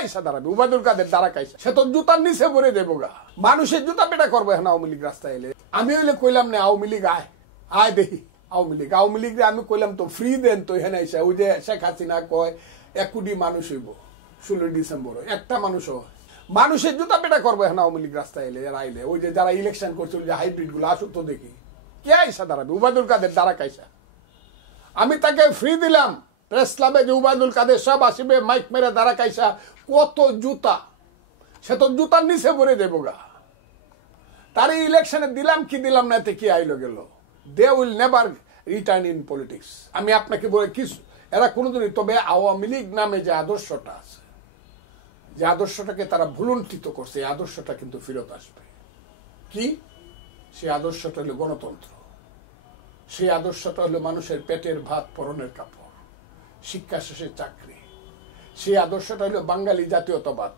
আইসা দাঁড়াবে? উবায়দুল কাদের দ্বারা কাইসা, সে তো জুতার নিচে ভরে দেবো গা। মানুষের জুতা পেটা করবো এখন আওয়ামী লীগ রাস্তায় এলে। আমি হইলে কইলাম না আওয়ামী লীগ আয় দেখি আওয়ামী লীগ আমি কইলাম তো ফ্রি দেন তো এখানে আইসা। ওই যে শেখ হাসিনা কয় 1 কোটি মানুষ হইব 16 ডিসেম্বর, একটা মানুষও মানুষের জুতা পেটা করবো এখন আওয়ামী লীগ রাস্তায় এলে। এরা আইলে ওই যে যারা ইলেকশন করছিল যে হাইব্রিড গুলো আসুক তো দেখি কে আইসা দাঁড়াবে? উবায়দুল কাদের দ্বারা কাইসা। আমি তাকে ফ্রি দিলাম প্রেস ক্লাবে যে উবায়দুল কাদের সব আসিবে, মাইক মেরে দ্বারা কাইসা। কত জুতা, সে তো জুতার নিচে ভরে দেবো গা। তার ইলেকশনে দিলাম কি দিলাম না এতে কি আইলো গেল। They will never return in politics. আমি আপনাকে বলে কিছু এরা কোনোদিনই, তবে আওয়ামী লীগ নামে যে আদর্শটা আছে, যে আদর্শটাকে তারা ভুলুণ্ঠিত করছে, এই আদর্শটা কিন্তু ফেরত আসবে। কি সেই আদর্শটা হলো গণতন্ত্র, সেই আদর্শটা হলো মানুষের পেটের ভাত পরনের কাপড়, শিক্ষা শেষে চাকরি, সেই আদর্শটা হলো বাঙালি জাতীয়তাবাদ।